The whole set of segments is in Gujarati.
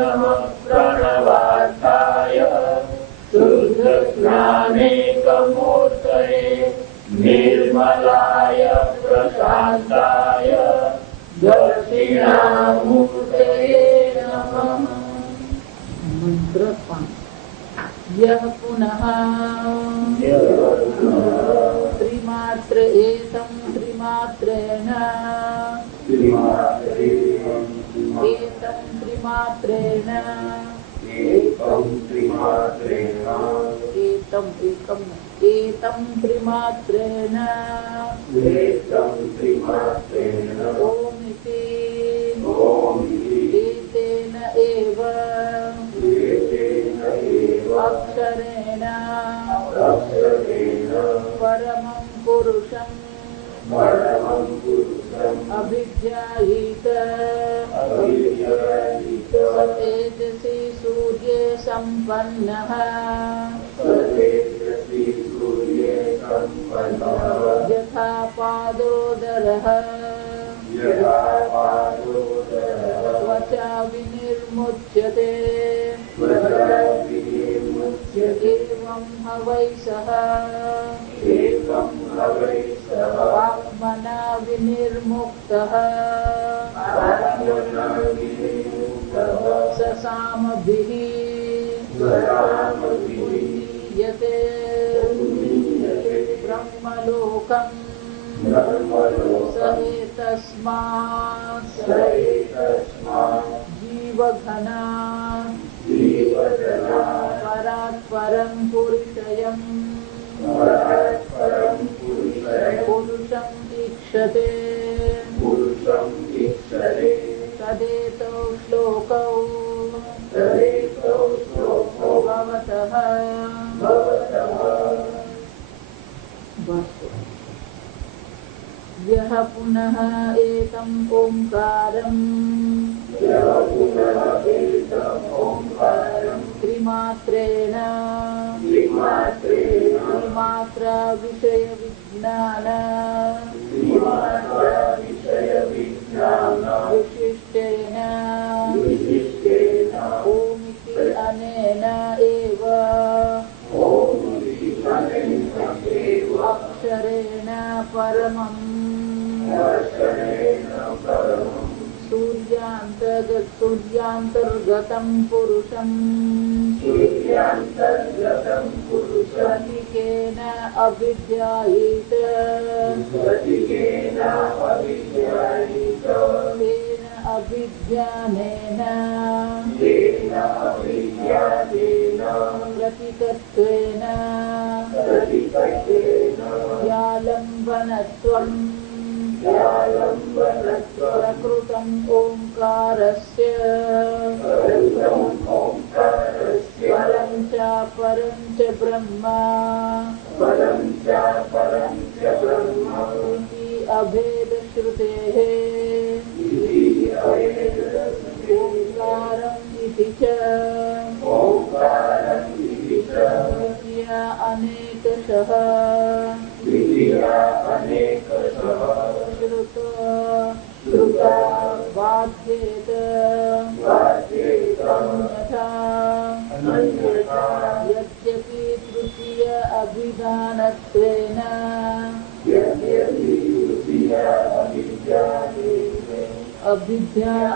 नमः प्रणवार्थाय शुद्धज्ञानेकमूर्तये निर्मलाय प्रशान्ताय दक्षिणामूर्तये नमः। मंत्र 5 यः पुनः त्रिमात्र एतं त्रिमात्रेण एतं त्रिमात्रेण ओमिति एतेन एव अक्षरेण परमं पुरुषं अभिध्यायित तेजसि सूर्ये सम्पन्नः यथा पादोदरः त्वचा विनिर्मुच्यते एवं हवै सः आत्मना विनिर्मुक्तः ससामभिः यते ब्रह्मलोकम् स एतस्मात् जीवघनात् परात् परं पुरुषयम् पुरुषं ईक्षते तदेतौ श्लोकौ भवतः यः पुनः एतम् ओंकारम् त्रिमात्रेण त्रिमात्रा विषय विज्ञान विशिष्टेन ओमिति अनेन एव अक्षरेण परमम् सूर्यान्तर्गतं पुरुषं प्रतीकेन अभिध्यायेत तेन अभिध्यानेन प्रतीकत्वेन व्यालम्बनत्वम् प्रकृतम् ओंकारस्य परं च ब्रह्म इति अभेदश्रुतेः ओंकारम् इति च द्वितीया अनेकशः श्रुता बाध्येत अन्यथा यद्यपि तृतीय अभिधानत्वेन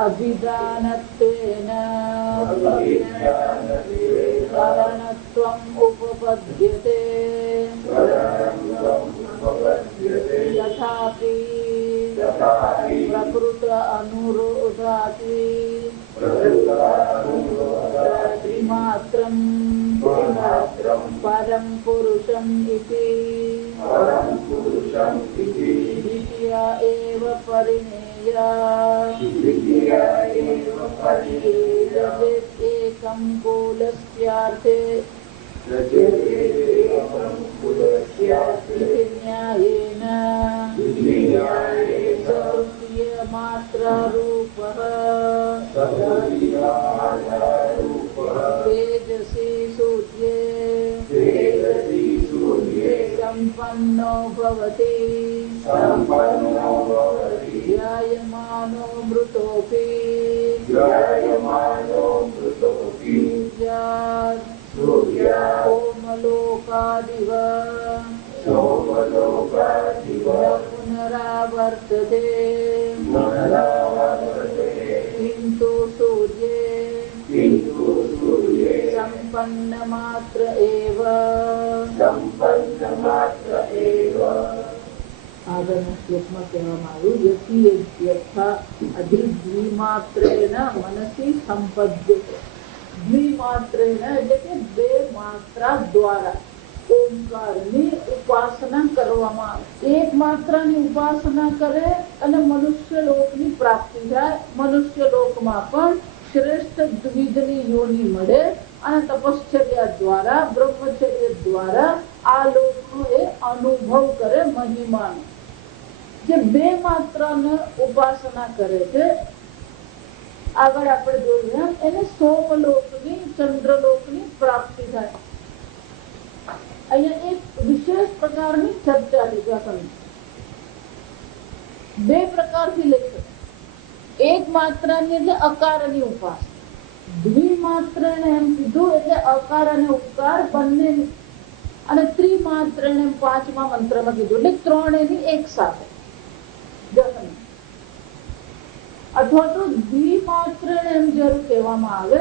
अभिधानत्वेन कारणत्वम् उपपद्यते तथापि प्रकृत अनुरोधाति त्रिमात्रं परं पुरुषम् इति द्वितीया एव परिणेया यदेत् एकं कूलस्यार्थे न्यायेन तृतीयमात्रारूपः तेजसि सूर्ये सम्पन्नो भवति ध्यायमानो मृतोऽपि सूर्यात् सोमलोकादिव पुनरावर्तते किन्तु सूर्ये सम्पन्नमात्र एव આગળના શ્લોકમાં કહેવામાં આવ્યું યથી યથા અધિદ્વિમાત્રેણ મનસી સંપદ્યતે દ્વિમાત્રેણ એટલે કે બે માત્રા દ્વારા ઓમકારની ઉપાસના કરવામાં આવે. એક માત્રાની ઉપાસના કરે અને મનુષ્ય લોકની પ્રાપ્તિ થાય. મનુષ્ય લોકમાં પણ શ્રેષ્ઠ દ્વિજની યોનિ મળે અને તપશ્ચર્યા દ્વારા બ્રહ્મચર્ય દ્વારા આ લોકનો એ અનુભવ કરે મહિમાનો. જે બે માત્રાને ઉપાસના કરે છે આગળ આપણે જોયું એને સોમલોકની ચંદ્રલોકની પ્રાપ્તિ થાય. અહીંયા એક વિશેષ પ્રકારની ચર્ચા છે. બે પ્રકારથી લઈ શકે. એક માત્રાની એટલે અકારની ઉપાસના, દ્વિમાત્રને એમ કીધું એટલે અકાર અને ઉકાર બંને, અને ત્રિમાત્રને પાંચમા મંત્રમાં કીધું એટલે ત્રણેની એક સાથે. અથવા તો દ્વિમાત્રને એમ જરૂર કહેવામાં આવે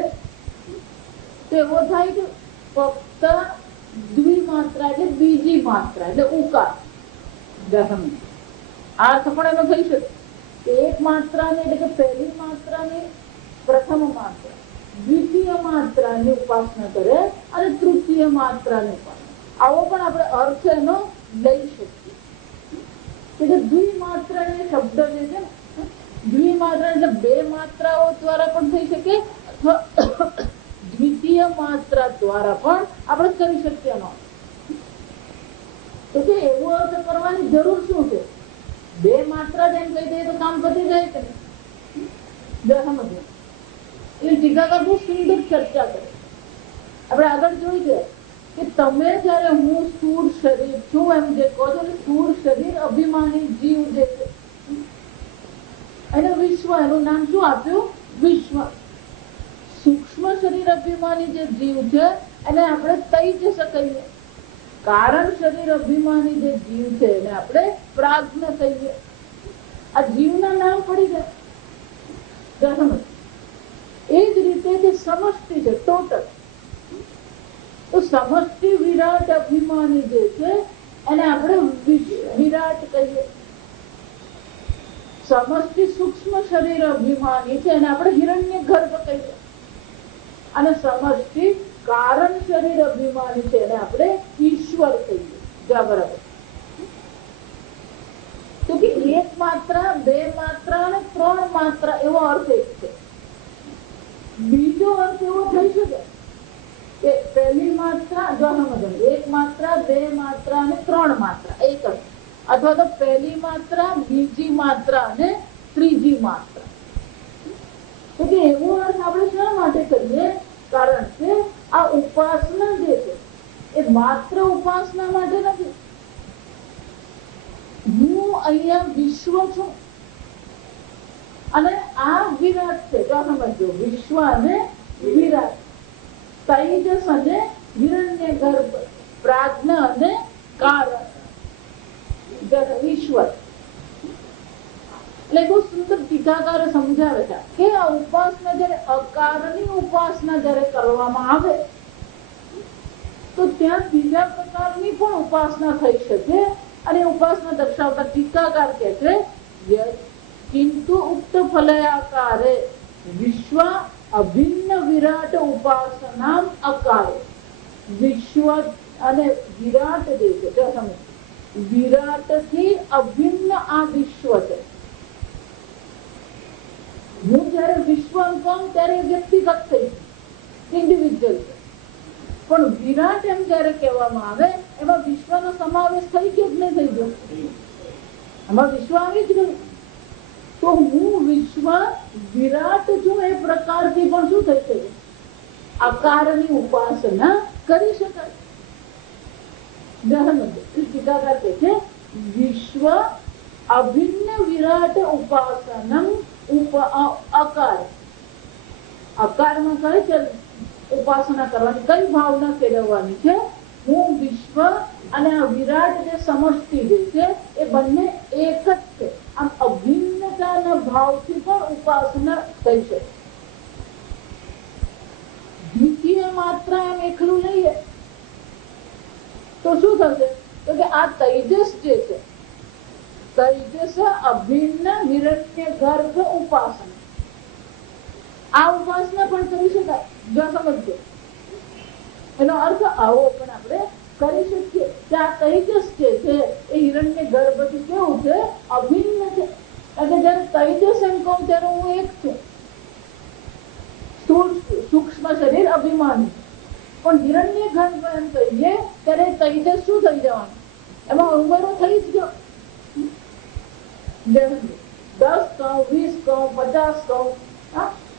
તો એવો થાય કે ફક્ત દ્વિમાત્રા એટલે બીજી માત્રા એટલે ઉકાર. અર્થ પણ એનો થઈ શકે કે એક માત્રાની એટલે કે પહેલી માત્રાની પ્રથમ માત્રા, દ્વિતીય માત્રાની ઉપાસના કરે અને તૃતીય માત્રાની ઉપાસના. આવો પણ આપણે અર્થ એનો લઈ શકીએ કે દ્વિમાત્રા શબ્દ જે છે દ્વિમાત્રા એટલે બે માત્રાઓ દ્વારા પણ થઈ શકે અથવા દ્વિતીય માત્રા દ્વારા પણ આપણે કરી શકીએ. તો કે એવો અર્થ કરવાની જરૂર શું છે? બે માત્રા જેમ કહી દઈએ તો કામ પતી જાય કે નહીં? એ ટીકાકાર બહુ સુંદર ચર્ચા કરે. આપણે આગળ જોઈ ગયા કે તમે જયારે હું સ્થૂળ શરીર છું એમ જે કહો છો, સ્થૂળ શરીર અભિમાની જીવ જે છે એને વિશ્વ, એનું નામ શું આપ્યું? વિશ્વ. સૂક્ષ્મ શરીર અભિમાની જે જીવ છે એને આપણે તૈજસ કહીએ. કારણ શરીર અભિમાની જે જીવ છે એને આપણે પ્રાજ્ઞ કહીએ. આ જીવના નામ પડી ગયા. એ જ રીતે જે સમષ્ટિ છે ટોટલ, તો સમષ્ટિ વિરાટ અભિમાની જે છે એને આપણે વિરાટ કહીએ. સમષ્ટિ સૂક્ષ્મ શરીર અભિમાની છે એને આપણે હિરણ્ય ગર્ભ કહીએ. અને સમષ્ટિ કારણ શરીર અભિમાની છે એને આપણે ઈશ્વર કહીએ. બરાબર. તો કે એક માત્રા, બે માત્રા અને ત્રણ માત્રા એવો અર્થ એક છે. બીજો અર્થ એવો થઈ શકે કે પહેલી માત્રા એક માત્રા, બે માત્રા અને ત્રણ માત્રા એક અર્થ, અથવા તો પહેલી માત્રા, બીજી માત્રા અને ત્રીજી માત્રા. તો કે એવો અર્થ આપણે શા માટે કરીએ? કારણ કે આ ઉપાસના જે છે એ માત્ર ઉપાસના માટે નથી. હું અહીંયા વિશ્વ છું અને આ વિરાટ છે. તો સમજો વિશ્વ અને વિરાટ, તૈજસ અને હિરણ્ય ગર્ભ, પ્રાજ્ઞ અને કારણ, ઈશ્વર. એટલે બહુ સુંદર ટીકાકારે સમજાવે છે કે આ ઉપાસના જયારે અકારની ઉપાસના જયારે કરવામાં આવે તો ત્યાં બીજા પ્રકારની પણ ઉપાસના થઈ શકે. અને ઉપાસના દર્શાવતા ટીકાકાર કહે છે કિંતુ ઉક્ત ફલયાકારે વિશ્વ અભિન્ન વિરાટ ઉપાસના અકારે. વિશ્વ અને વિરાટ જે છે વિરાટ થી અભિન્ન આ વિશ્વ છે. હું જયારે વિશ્વ કહું ત્યારે વ્યક્તિગત થઈ ઇન્ડિવિજ્યુઅલ છે, પણ વિરાટ એમ જયારે કહેવામાં આવે એમાં વિશ્વનો સમાવેશ થઈ ગયો જ નહીં થઈ ગયો? એમાં વિશ્વ આવી જ ગયું. તો હું વિશ્વ વિરાટ છું એ પ્રકારથી પણ શું થઈ શકે? આકારની ઉપાસના કરી શકાય. ટીકાકાર કહે છે વિશ્વ અભિન્ન વિરાટ ઉપાસનમ અકાર. અકારમાં કહે છે ઉપાસના કરવાની, કઈ ભાવના કેળવવાની છે? હું વિશ્વ અને આ વિરાટ જે સમષ્ટિ જે છે એ બંને એક જ છે. આમ અભિન્નતાના ભાવથી પણ ઉપાસના થઈ શકે. દ્વિતીય માત્ર એમ એકલું લઈએ તો શું થશે? તો કે આ તૈજસ જે છે, તૈજસ અભિન્ન હિરણ્ય ગર્ભ ઉપાસના, આ ઉપાસના પણ કરી શકાય. જો સમજજો, એનો અર્થ આવો પણ આપણે કરી શકીએ કે આ તૈજસ જે છે એ હિરણ્ય ગર્ભથી કેવું છે? અભિન્ન છે. એટલે જયારે તૈજસ એમ કહું ત્યારે હું એક છું, સ્થૂળ સૂક્ષ્મ શરીર અભિમાની. પણ હિરણ્ય ગર્ભ એમ કહીએ ત્યારે તૈજસ શું થઈ જવાનું? એમાં ઉમેરો થઈ જ ગયો. 10 કહું, 20 કહું, 50 કહું,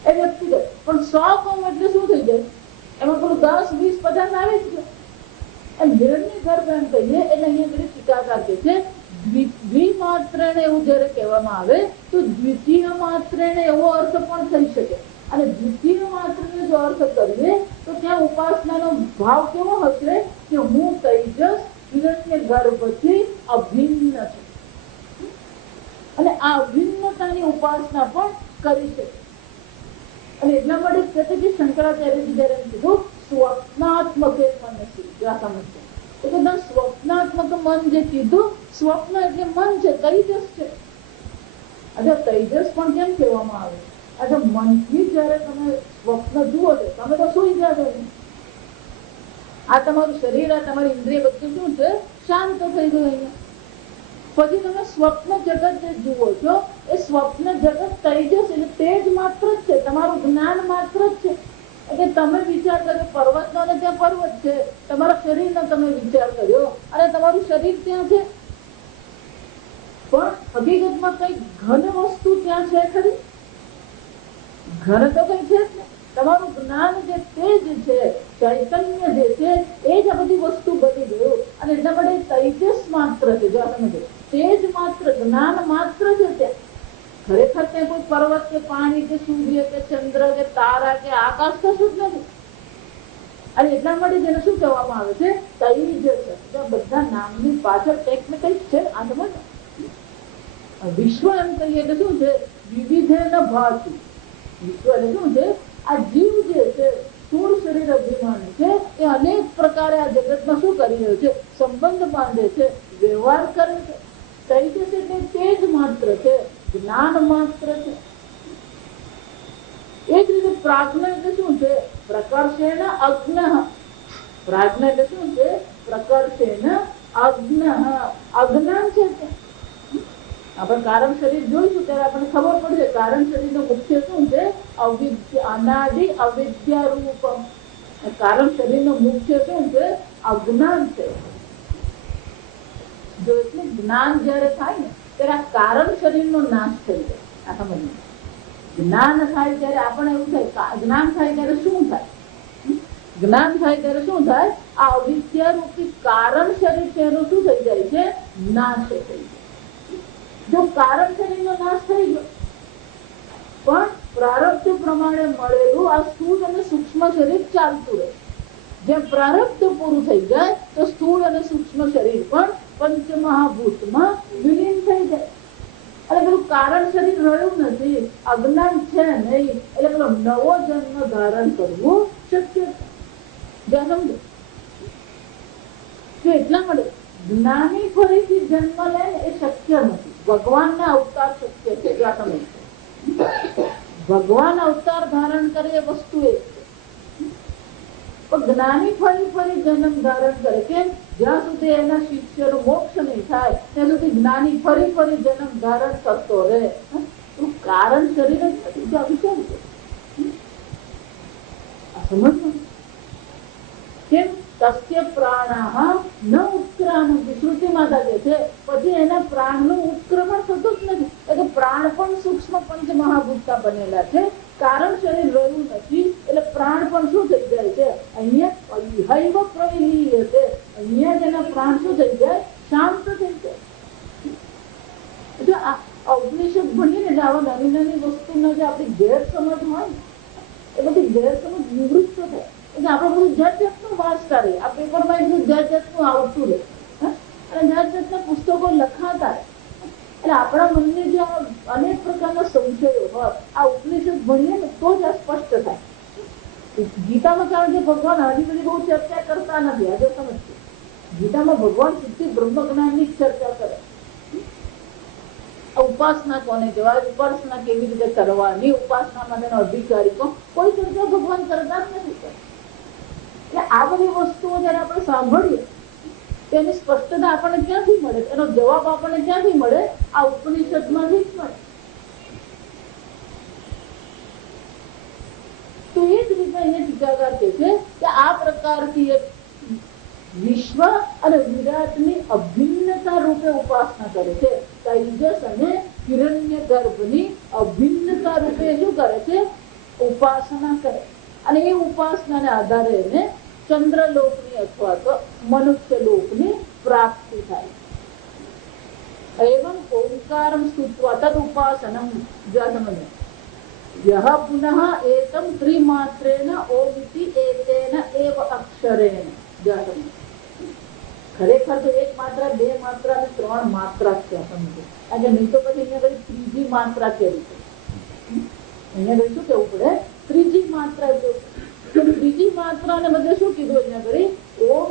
એ વ્યક્તિગત. પણ 100 કહું એટલે શું થઈ જાય? એમાં પેલું 10, 20, 50 આવી જ ગયો. એમ હિરણ્ય ગર્ભ એમ કહીએ એટલે અહીંયા ટીકાકાર કહે છે દ્વિમાત્રને એવું જયારે કહેવામાં આવે તો દ્વિતીય માત્રને એવો અર્થ પણ થઈ શકે. અને દ્વિતીય માત્રને જો અર્થ કરીએ તો ત્યાં ઉપાસનાનો ભાવ કેવો હશે કે હું તૈજસ હિરણ્ય ગર્ભથી અભિન્ન છું. અને આ અભિન્નતાની ઉપાસના પણ કરી શકે. અને એટલા માટે કહે કે શંકરાચાર્યજી જયારે કીધું સ્વપ્નાત્મક મનસી, સ્વપ્નાત્મક મન જે કીધું, સ્વપ્ન એટલે મન છે, તૈજસ છે. અચ્છા, તૈજસ પણ કેમ કહેવામાં આવે? અચ્છા, મનથી જયારે તમે સ્વપ્ન જુઓ છો, તમે તો સુઈ જાઓ. આ તમારું શરીર, આ તમારી ઇન્દ્રિય બધું શું છે? શાંત થઈ ગયું. અહીંયા પછી તમે સ્વપ્ન જગત જે જુઓ છો એ સ્વપ્ન જગત તૈજસ એટલે તેજ માત્ર જ છે, તમારું જ્ઞાન માત્ર જ છે. એટલે તમે વિચાર કર્યો પર્વતનો ને ત્યાં પર્વત છે, તમારા શરીરનો તમે વિચાર કર્યો અને તમારું શરીર ત્યાં છે. પણ હકીકતમાં કઈ ઘન વસ્તુ ત્યાં છે ખરી? ઘન તો કઈ છે જ ને. તમારું જ્ઞાન જે તેજ છે, ચૈતન્ય જે છે, એ જ આ બધી વસ્તુ બની ગયું. અને એટલા માટે તૈજસ માત્ર છે. જો સમજો, તેજ માત્ર, જ્ઞાન માત્ર છે ત્યાં. ખરેખર ત્યાં કોઈ પર્વત કે પાણી કે સૂર્ય કે ચંદ્ર કે તારા કે આકાશ કશું જ નથી. અને એટલા માટે જેને શું કહેવામાં આવે છે? તૈજસ. બધા નામની પાછળ કંઈક ને કંઈક છે. આ સમજ, વિશ્વ એમ કહીએ એટલે શું છે? વિવિધે ન ભાતી. વિશ્વ એટલે શું છે? આ જીવ જે છે, સ્થૂળ શરીર અભિમાની છે, એ અનેક પ્રકારે આ જગતમાં શું કરી રહ્યો છે? સંબંધ બાંધે છે, વ્યવહાર કરે છે. તૈજસ એટલે તેજ માત્ર છે, જ્ઞાન માત્ર છે. એ જ રીતે પ્રાજ્ઞ એટલે શું છે? પ્રકર્ષેણ અજ્ઞ. પ્રાજ્ઞ એટલે શું છે? પ્રકર્ષેણ અજ્ઞ, અજ્ઞાન છે. આપણે કારણ શરીર જોઈશું ત્યારે આપણને ખબર પડશે કારણ શરીરનું મુખ્ય શું છે? અનાદિ અવિદ્યા રૂપમ. કારણ શરીરનું મુખ્ય શું છે? અજ્ઞાન છે. જો એટલું જ્ઞાન જયારે થાય ને ત્યારે આ કારણ શરીરનો નાશ થઈ જાય. આ સમજ, જ્ઞાન થાય ત્યારે આપણે એવું થાય, જ્ઞાન થાય ત્યારે શું થાય? જ્ઞાન થાય ત્યારે શું થાય? આ અવિદ્યા રૂપી કારણ શરીર તેનું શું થઈ જાય છે? નાશ થઈ જાય. જો કારણ શરીરનો નાશ થઈ ગયો પણ પ્રારબ્ધ પ્રમાણે મળેલું આ સ્થૂળ અને સૂક્ષ્મ શરીર ચાલતું રહે. જેમ પ્રારબ્ધ પૂરું થઈ જાય તો સ્થૂળ અને સૂક્ષ્મ શરીર પણ પંચમહાભૂતમાં વિલીન થઈ જાય. અને પેલું કારણ શરીર રહ્યું નથી, અજ્ઞાન છે નહીં, એટલે પેલો નવો જન્મ ધારણ કરવું શક્ય છે. સમજો કે એટલા માટે જ્ઞાની ફરીથી જન્મ લે એ શક્ય નથી. ભગવાનના અવતાર શક્ય છે. ભગવાન અવતાર ધારણ કરે એ વસ્તુ એ છે. પણ જ્ઞાની ફરી જન્મ ધારણ કરે. કેમ? જ્યાં સુધી એના શિષ્યનો મોક્ષ નહીં થાય ત્યાં સુધી જ્ઞાની ફરી જન્મ ધારણ કરતો રહે. કારણ શરીર જ નથી. વિચાર છે સમજવું કેમ? તસ્ય પ્રાણઃ ન ઉત્ક્રામંતિ. શ્રુતિ માતા કહે છે પછી એના પ્રાણનું ઉત્ક્રમણ થતું જ નથી. એટલે પ્રાણ પણ સૂક્ષ્મ પંચ મહાભૂતના બનેલા છે. કારણ શરીર રહ્યું નથી એટલે પ્રાણ પણ શું થઈ જાય છે? અહીંયા પ્રવિલીય છે. અહીંયા જ એના પ્રાણ શું થઈ જાય? શાંત થઈ જાય. એટલે આ ઉપનિષદ ભણીએ ને આવા નાની નાની વસ્તુના જે આપણી ગેરસમજ હોય એ બધી ગેરસમજ નિવૃત્ત થાય. એટલે આપણે બધું જાત જાતનું વાસ કરીએ, આ પેપરમાં એટલું જાત જાતનું આવતું રહે અને જાત જાતના પુસ્તકો લખાતા રહે. એટલે આપણા મનને જે અનેક પ્રકારના સંશયો હોય, આ ઉપનિષદ ભણીએ ને તો જ આ સ્પષ્ટ થાય. ગીતામાં કારણ કે ભગવાન હજી બધી બહુ ચર્ચા કરતા નથી. આજે સમજજો, ગીતામાં ભગવાન સીધી બ્રહ્મ જ્ઞાનની જ ચર્ચા કરે. ઉપાસના કોને કહેવાય, ઉપાસના કેવી રીતે કરવાની, ઉપાસના માટેનો અધિકારી કોણ, કોઈ ચર્ચા ભગવાન કરતા જ નથી. એટલે આ બધી વસ્તુઓ જયારે આપણે સાંભળીએ તેની સ્પષ્ટતા આપણને ક્યાંથી મળે, એનો જવાબ આપણને ક્યાંથી મળે, આ ઉપનિષદમાંથી જ મળે. તો એ જ રીતે અહીંયા ટીકાકાર કહે છે કે આ પ્રકારથી એક વિશ્વ અને વિરાટની અભિન્નતા રૂપે ઉપાસના કરે છે. તૈજસ અને હિરણ્ય ગર્ભની અભિન્નતા રૂપે શું કરે છે, ઉપાસના કરે. અને એ ઉપાસનાને આધારે એને ચંદ્રલોકની અથવા તો મનુષ્ય લોકની પ્રાપ્તિ થાય. એવં ઓંકારમ સ્તુત્વા તદ ઉપાસનમ જન્મને યહ પુનઃ એતમ ત્રિમાત્રેણ ઓમિતિ એતેન એવ અક્ષરેણ જન્મે. ખરેખર તો એક માત્રા, બે માત્રા અને ત્રણ માત્રા છે. સમજો, કારણ કે નહીં તો પછી અહીંયા કઈ ત્રીજી માત્રા કેવી છે, અહીંયા કઈ શું કેવું પડે, ત્રીજી માત્રા. ત્રીજી માત્રા ને બદલે શું કીધું અહીંયા કરી, ઓમ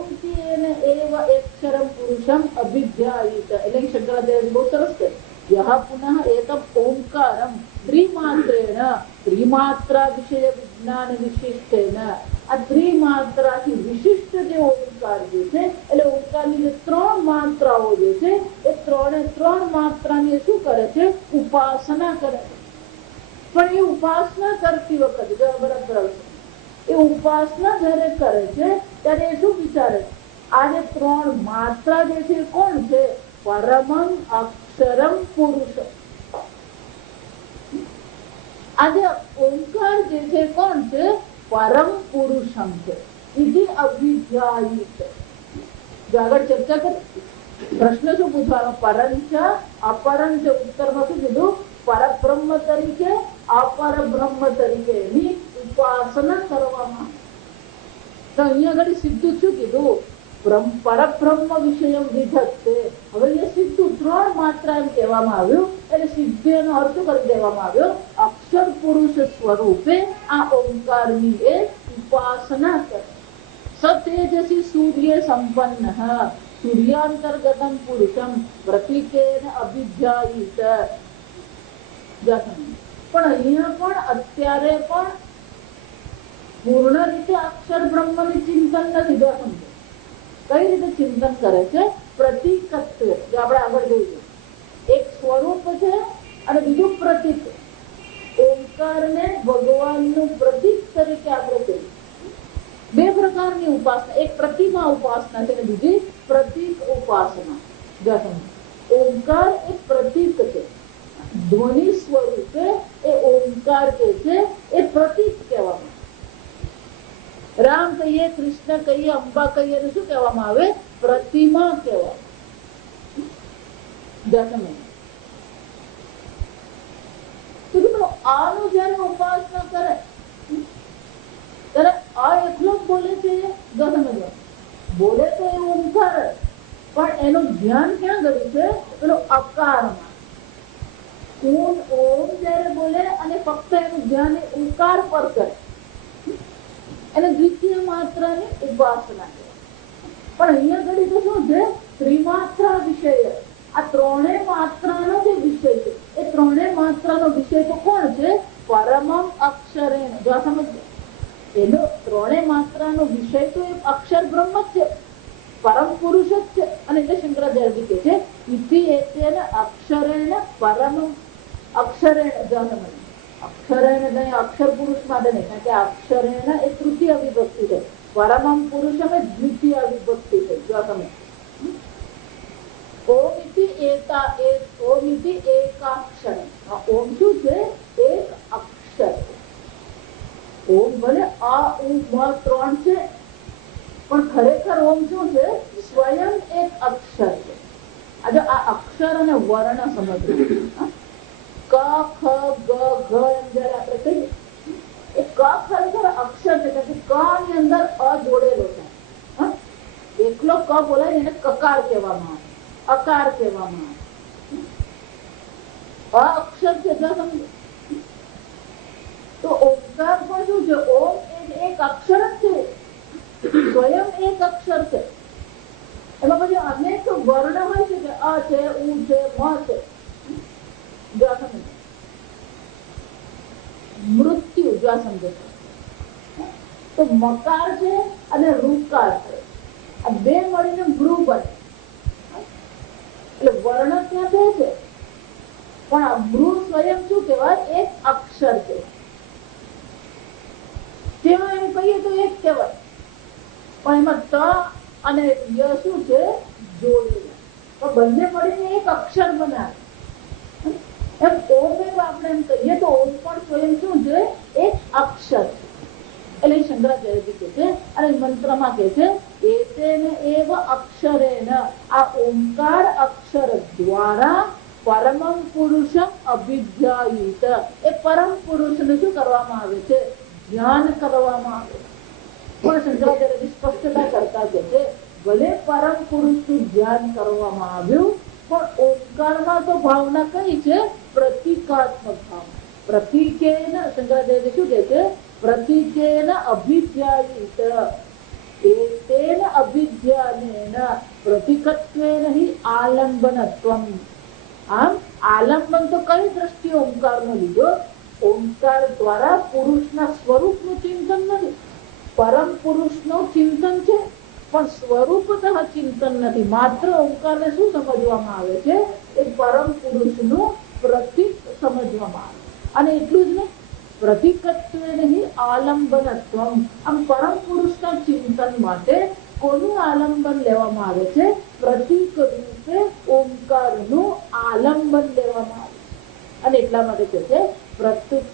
એવ અક્ષરમ પુરુષમ અભિધ્યાયિત. એટલે શંકરાચાર્ય બહુ સરસ છે. યહ પુનઃ એતમ ઓંકારમ ત્રિમાત્રેણ, ત્રિમાત્રા વિષય વિજ્ઞાન વિશિષ્ટેન. આ ત્રિમાત્રાથી વિશિષ્ટ જે ઓંકાર જે છે, એટલે ઓંકારની જે ત્રણ માત્રાઓ જે છે એ ત્રણે ત્રણ માત્રાની શું કરે છે, ઉપાસના કરે છે. પણ એ ઉપાસના કરતી વખતે બરાબર એ ઉપાસના જયારે કરે છે ત્યારે એ શું વિચારે, આ જે ત્રણ માત્રા જે છે કોણ છે, પરમં અક્ષરમ પુરુષ. આ જે ઓંકાર જે છે કોણ છે, પરમ પુરુષમ છે. ઇતિ અભિધ્યાયિત. જો આગળ ચર્ચા કરી, પ્રશ્ન શું પૂછવાનો, પરંચ અપરંચ. ઉત્તરમાં શું કીધું, પરબ્રહ્મ તરીકે અપર બ્રહ્મ તરીકે એની ઉપાસના કરવામાં. તો અહીંયા આગળ સીધું શું કીધું, પરબ્રહ્મ વિષય વિધત્તે. હવે એ સીધું ત્રણ માત્રા એમ કહેવામાં આવ્યું, એટલે સીધું એનો અર્થ કરી દેવામાં આવ્યો, અક્ષર પુરુષ સ્વરૂપે આ ઓંકારની એ ઉપાસના કરે. સતેજસી સૂર્ય સંપન્ન સૂર્યાંતર્ગતમ પુરુષમ પ્રતિકેન અભિધ્યાયિત. પણ અહીંયા પણ અત્યારે પણ પૂર્ણ રીતે અક્ષર બ્રહ્મનું ચિંતન નથી. સમજો કઈ રીતે ચિંતન કરે છે, પ્રતીકત્વ. જે આપણે આગળ જોયું, એક સ્વરૂપ છે અને બીજું પ્રતીક. ઓંકારને ભગવાનનું પ્રતીક તરીકે આપણે કહીએ. બે પ્રકારની ઉપાસના, એક પ્રતિમા ઉપાસના છે અને બીજી પ્રતીક ઉપાસના. ઓંકાર એક પ્રતીક છે, ધ્વનિ સ્વરૂપે એ ઓંકાર કે છે એ પ્રતીક કહેવામાં. રામ કહીએ, કૃષ્ણ કહીએ, અંબા કહીએ તો શું કહેવામાં આવે, પ્રતિમા કહેવામાં. આનું જયારે ઉપાસના કરે ત્યારે આ એકલો જ બોલે છે, બોલે તો એ ઓંકાર, પણ એનું ધ્યાન ક્યાં ગયું છે, પેલો અકારમાં. ઓમ જયારે બોલે અને ફક્ત એનું ધ્યાન ઓંકાર પર કરે, એને દ્વિતીય માત્રાની ઉપાસના છે. પણ અહીંયા ઘડી તો શું છે, ત્રિમાત્રા વિષય. આ ત્રણેય માત્રાનો જે વિષય છે એ ત્રણેય માત્રાનો વિષય તો કોણ છે, પરમમ અક્ષરેણ. જો સમજ, એનો ત્રણેય માત્રાનો વિષય તો એ અક્ષર બ્રહ્મ જ છે, પરમ પુરુષ જ છે. અને એટલે શંકરાચાર્ય કહે છે, ઇતિ એતેન અક્ષરેણ પરમ અક્ષરેણ. અક્ષરેણ અક્ષર પુરુષ માટે નહીં, કારણ કે અક્ષરેણ એ તૃતીય વિભક્તિ છે, પરમમ પુરુષમ એ દ્વિતીય વિભક્તિ છે. જો તમે ઓમિતિ એકાક્ષર. ઓમ શું છે, એક અક્ષર. ઓમ ભલે આ ત્રણ છે, પણ ખરેખર ઓમ શું છે, સ્વયં એક અક્ષર છે. આજે આ અક્ષર અને વર્ણ સમજવું. ક ખ ગ ઘ એમ જયારે આપણે કહીએ, એ ક ખરેખર અક્ષર છે, કે ક ની અંદર અ જોડેલો છે. એકલો ક બોલાય એને કકાર કહેવામાં આવે, અકાર કહેવામાં આવે. અક્ષર છે સમજો. તો ઓમકાર પણ શું છે? ઓમ એક અક્ષર જ છે, સ્વયં એક અક્ષર છે. એમાં પછી અનેક વર્ણ હોય છે, કે અ છે, ઉ છે, મ છે. મૃત્યુ જો સમજો તો મકાર છે અને ઋકાર છે, આ બે મળીને મૃ બને. એટલે વર્ણ ત્યાં બે છે, પણ આ મૃ સ્વયં શું કહેવાય? એક અક્ષર છે. તેમાં એમ કહીએ તો એક કહેવાય, પણ એમાં ત અને ય શું છે? જોડેલા. તો બંને મળીને એક અક્ષર બનાવે. એમ ઓમ આપણે એમ કહીએ તો ઓમ પણ સ્વયં શું છે? એક અક્ષર છે. એટલે શંકરાચાર્યજી કહે છે, અને મંત્રમાં કહે છે, એતેન એવ અક્ષરેણ, આ ઓમકાર અક્ષર દ્વારા પરમં પુરુષમ અભિધ્યાયિત, એ પરમ પુરુષને શું કરવામાં આવે છે? ધ્યાન કરવામાં આવે. પણ શંકરાચાર્યજી સ્પષ્ટતા કરતા કહે છે, ભલે પરમ પુરુષનું ધ્યાન કરવામાં આવ્યું, પણ ઓમકારમાં તો ભાવના કઈ છે? પ્રતિકાત્મક ભાવના. પ્રતિકેન, શંકરાચાર્યજી શું કહે છે? પ્રતિકેન અભિધ્યાયિત, એતેન અભિધ્યાનેન પ્રતિકત્વેન હિ આલંબનત્વમ. આમ આલંબન તો કઈ દ્રષ્ટિએ ઓમકારનો લીધો? ઓમકાર દ્વારા પુરુષના સ્વરૂપનું ચિંતન નથી, પરમ પુરુષનું ચિંતન છે, પણ સ્વરૂપતઃ ચિંતન નથી. માત્ર ઓમકારને શું સમજવામાં આવે છે? એ પરમ પુરુષનું પ્રતીક સમજવામાં આવે. અને એટલું જ નહીં, પ્રતિકત્વેન હિ આલંબનત્વમ. આમ પરમ પુરુષના ચિંતન માટે કોનું આલંબન લેવામાં આવે છે? પ્રતીક રૂપે ઓમકારનું આલંબન લેવામાં આવે છે. અને એટલા માટે કહે છે,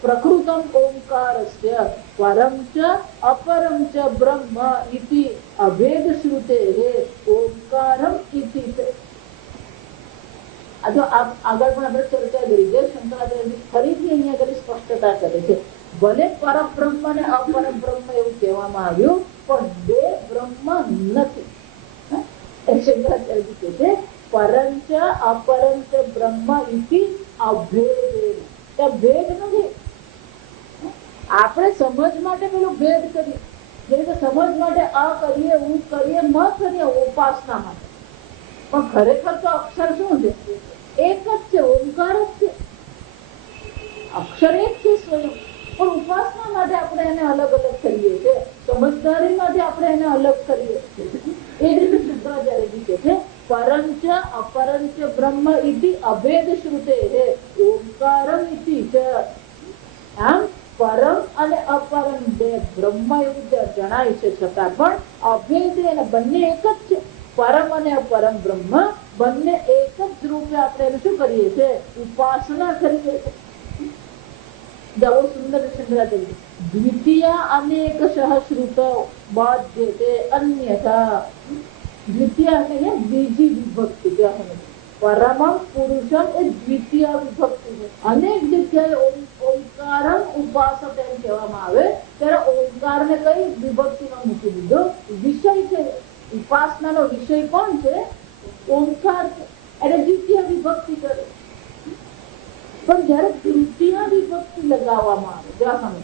પ્રકૃતમ ઓમકારસ્ય પરમ ચ અપરમ ચ બ્રહ્મ ઇતિ અભેદ શ્રુતેઃ ઓમકારમ ઇતિ. આ જો આગળ પણ આપણે ચર્ચા કરી છે, શંકરાચાર્યજી ફરીથી અહીંયા આગળ સ્પષ્ટતા કરે છે, ભલે પરબ્રહ્મ અને અપરબ્રહ્મ એવું કહેવામાં આવ્યું, પણ બે બ્રહ્મ નથી. શંકરાચાર્યજી કહે છે, પરંચ અપરંચ બ્રહ્મ ઇતિ અભેદ. ત્યાં ભેદ નથી. આપણે સમજ માટે પેલું ભેદ કરીએ, જેવી રીતે સમજ માટે અ કરીએ, ઉ કરીએ, ન કરીએ ઉપાસના માટે, પણ ખરેખર તો અક્ષર શું છે? એક જ છે, ઓમકાર જ છે. અક્ષર એક છે સ્વયં, પણ ઉપાસના માટે આપણે એને અલગ અલગ કરીએ છીએ, સમજદારી માટે આપણે એને અલગ કરીએ છીએ. એ રીતે શંકરાચાર્યજી કહે છે, પરંચ અપરંચ બ્રહ્મ ઇતિ અભેદ શ્રુતેઃ ઓમકારમ ઇતિ ચ. આમ પરમ અને અપરમ બે બ્રહ્મ એવું જણાય છે, છતાં પણ અભેદ અને બંને એક જ છે. પરમ અને અપરમ બ્રહ્મ બંને એક જ રૂપે આપણે એને શું કરીએ છીએ? ઉપાસના કરીએ છીએ. બહુ સુંદર શંકરાચાર્ય, દ્વિતીય અનેકશઃ શ્રુતો બાધ્યતે અન્યથા. દ્વિતીય એટલે બીજી વિભક્તિ. પરમમ પુરુષમ એ દ્વિતીય વિભક્તિ છે. અનેક જગ્યાએ ઓમકારમ ઉપાસક એમ કહેવામાં આવે, ત્યારે ઓમકારને કઈ વિભક્તિમાં મૂકી દીધો? વિષય છે. ઉપાસનાનો વિષય કોણ છે? ઓમકાર છે. એટલે દ્વિતીય વિભક્તિ કરે. પણ જયારે તૃતીય વિભક્તિ લગાવવામાં આવે,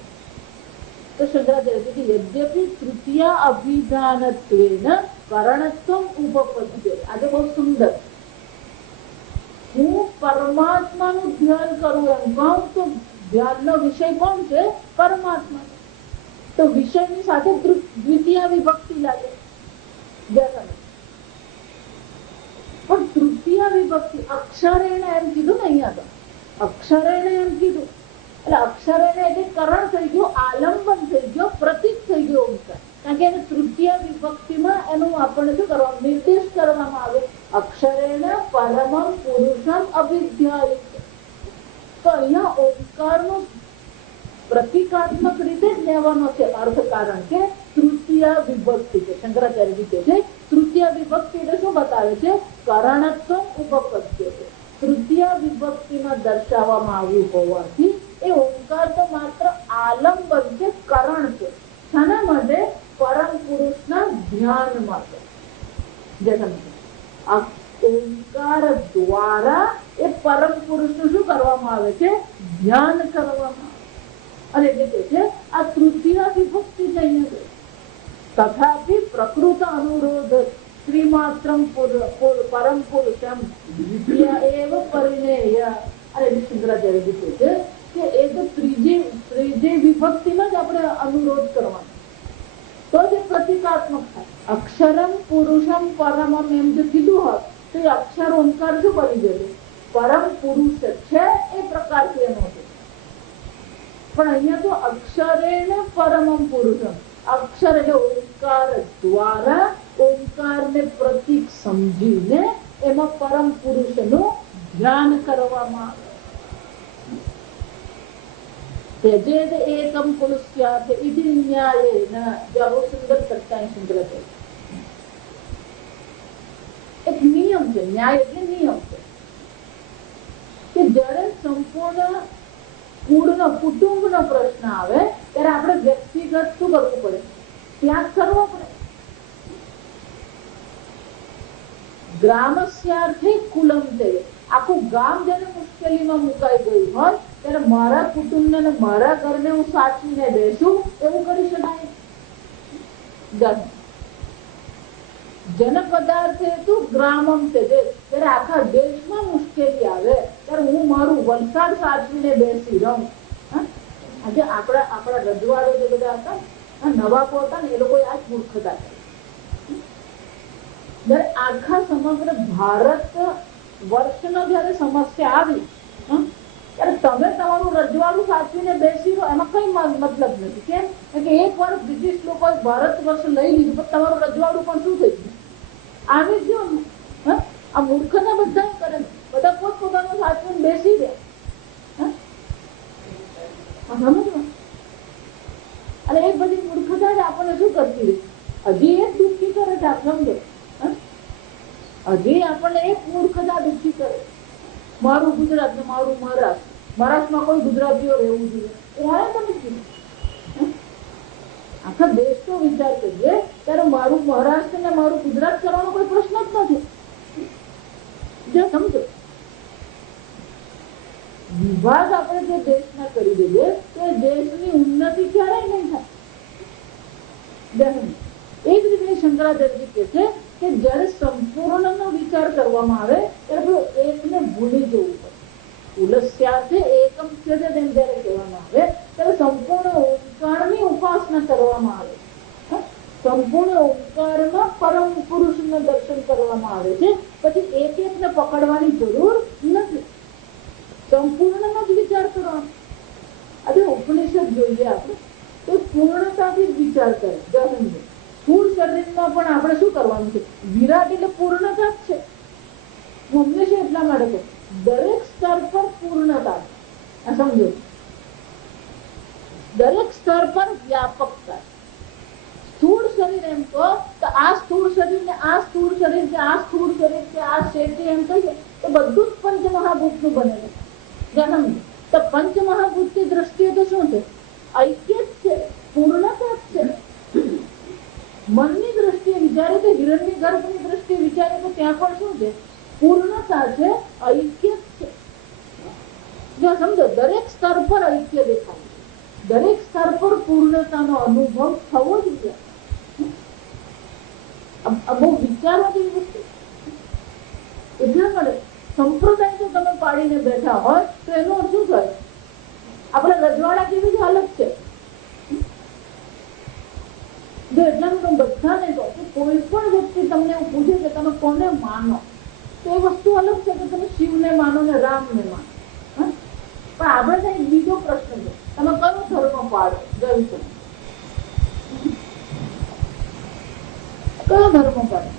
તો શંકરાચાર્ય યદ્યપિ તૃતીય અભિધાનત્વેન કારણત્વમ ઉપપદ્યતે. આજે બહુ સુંદર, હું પરમાત્માનું ધ્યાન કરું એમ કહું તો ધ્યાનનો વિષય કોણ છે? પરમાત્મા. તો વિષયની સાથે દ્વિતીય વિભક્તિ લાગે. પણ તૃતીય વિભક્તિ અક્ષરેણ એમ કીધું ને, અહીંયા તો અક્ષરેણ એમ કીધું, એટલે અક્ષરેણ એટલે કરણ થઈ ગયું, આલંબન થઈ ગયો, પ્રતીક થઈ ગયો ઓમકાર. કારણ કે એને તૃતીય વિભક્તિમાં એનું આપણને શું કરવાનું? નિર્દેશ કરવામાં આવે, અક્ષરેણ પરમમ પુરુષમ અભિધ્યાયિત. તો અહીંયા ઓમકારનો પ્રતિકાત્મક રીતે જ લેવાનો છે અર્થ, કારણ કે તૃતીય વિભક્તિ છે. શંકરાચાર્યજી કહે છે, તૃતીય વિભક્તિ એટલે શું બતાવે છે? કરણત્વ ઉપપદ્ય છે. તૃતીય વિભક્તિમાં દર્શાવવામાં આવ્યું હોવાથી એ ઓમકાર તો માત્ર આલંબન છે, કરણ છે. ધ્યાન માટે. આ ઓંકાર દ્વારા એ પરમ પુરુષનું શું કરવામાં આવે છે? ધ્યાન કરવામાં આવે. અને એટલે કે છે આ તૃતીય વિભક્તિ થઈને ગઈ. તથાપિ પ્રકૃત અનુરોધ શ્રીમાત્રમ પરમ પુરુષમ દ્વિતીય એવ પરિણેય. અને શંકરાચાર્ય કહે છે કે એ તો ત્રીજી વિભક્તિમાં જ આપણે અનુરોધ કરવાનો, તો જ પ્રતિકાત્મક થાય. અક્ષરમ પુરુષમ પરમમ એમ જો કીધું હોત તો એ અક્ષર ઓંકાર શું બની જશે? પરમ પુરુષ છે એ પ્રકારથી એનો છે. પણ અહીંયા તો અક્ષરેણ પરમમ પુરુષમ, અક્ષર એટલે ઓંકાર દ્વારા ઓંકારને પ્રતીક સમજીને એમાં પરમ પુરુષનું ધ્યાન કરવામાં આવે. त्यजेद एकम पुरुष्यार्थ इति न्यायेन. બહુ સુંદર ચર્ચા શંકરાચાર્ય. એક નિયમ છે, ન્યાય એટલે નિયમ છે કે જ્યારે સંપૂર્ણ કુળનો કુટુંબનો પ્રશ્ન આવે ત્યારે આપણે વ્યક્તિગત શું કરવું પડે? ત્યાગ કરવો પડે. ગ્રામસ્યાર્થે કુલમ છે. આખું ગામ જયારે મુશ્કેલીમાં મુકાઈ ગયું હોય ત્યારે મારા કુટુંબને અને મારા ઘરને હું સાચવીને બેસું એવું કરી શકાય? જન પદાર્થે તો ગ્રામમ છે. ત્યારે આખા દેશમાં મુશ્કેલી આવે ત્યારે હું મારું વલસાડ સાચવીને બેસી રહું. આજે આપણા રજવાડો જે બધા હતા, નવાબો હતા ને, એ લોકો આ જ મૂર્ખતા કરી. જયારે આખા સમગ્ર ભારત વર્ષનો જયારે સમસ્યા આવી ત્યારે તમે તમારું રજવાડું સાચવીને બેસી રહો એમાં કઈ મતલબ નથી. કેમ કે એક વાર બ્રિટિશ લોકોએ ભારત વર્ષ લઈ લીધું પણ તમારું રજવાડું પણ શું થઈ ગયું? આવી ગયું ને. આ મૂર્ખતા બધા કરે, બધા પોતપોતાનું સાચવીને બેસી રહે. અને એ બધી મૂર્ખતા જ આપણને શું કરતી રહી? હજી એક દુઃખી કરે છે. આપ સમજો, હજી આપણને એક મૂર્ખતા દુઃખી કરે. મારું ગુજરાત ને મારું મહારાષ્ટ્ર, મહારાષ્ટ્રમાં કોઈ ગુજરાતીઓ રહેવું જોઈએ એ તમે કીધું. આખા દેશનો વિચાર કરીએ ત્યારે મારું મહારાષ્ટ્ર ને મારું ગુજરાત કરવાનો કોઈ પ્રશ્ન જ નથી. જો સમજો, વિભાગ આપણે જે દેશના કરી દઈએ તો એ દેશની ઉન્નતિ ક્યારેય નહીં થાય. એ જ રીતે શંકરાચાર્ય કહે છે કે જયારે સંપૂર્ણનો વિચાર કરવામાં આવે ત્યારે એકને ભૂલી જવું પડે. ઉલસ્યાર્થે એકમ છે તેમ જયારે કહેવામાં આવે ત્યારે સંપૂર્ણ ઓંકારની ઉપાસના કરવામાં આવે. સંપૂર્ણ ઓંકારમાં પરમ પુરુષનું દર્શન કરવામાં આવે છે. પછી એક એકને પકડવાની જરૂર નથી, સંપૂર્ણનો જ વિચાર કરવાનો. આજે ઉપનિષદ જોઈએ આપણે તો પૂર્ણતાથી જ વિચાર કરે. સ્થૂળ શરીરમાં પણ આપણે શું કરવાનું છે? વિરાટ એટલે પૂર્ણતા જ છે. હું હંમેશા એટલા માટે કહું, દરેક સ્તર પર પૂર્ણતા. સમજો, દરેક સ્તર પર વ્યાપકતા. સ્થૂળ શરીર એમ કહો તો આ સ્થૂળ શરીર ને આ સ્થૂળ શરીર કે આ સ્થૂળ શરીર કે આ શેટી એમ કહીએ તો બધું જ પંચમહાભૂતનું બનેલું. તો પંચમહાભૂતની દ્રષ્ટિએ તો શું છે? ઐક્ય જ છે, પૂર્ણતા જ છે. મનની દ્રષ્ટિએ વિચારે તો હિરણ્ય ગર્ભની દ્રષ્ટિએ વિચારે તો ત્યાં પણ શું છે? પૂર્ણતા છે, ઐક્ય છે. જો સમજો, દરેક સ્તર પર ઐક્ય દેખાય, દરેક સ્તર પર પૂર્ણતાનો અનુભવ થવો જોઈએ. બહુ વિચારવા જેવી વસ્તુ. એટલા માટે સંપ્રદાય જો તમે પાડીને બેઠા હોય તો એનો શું થાય? આપણે રજવાડા કેવી જ હાલત છે. જો એટલા માટે બધાને કહો કે કોઈ પણ વ્યક્તિ તમને એવું પૂછે કે તમે કોને માનો, તો એ વસ્તુ અલગ છે કે તમે શિવને માનો ને રામને માનો. પણ આપણે ત્યાં એક બીજો પ્રશ્ન છે, તમે કયો ધર્મ પાડો? કયો ધર્મ પાડો?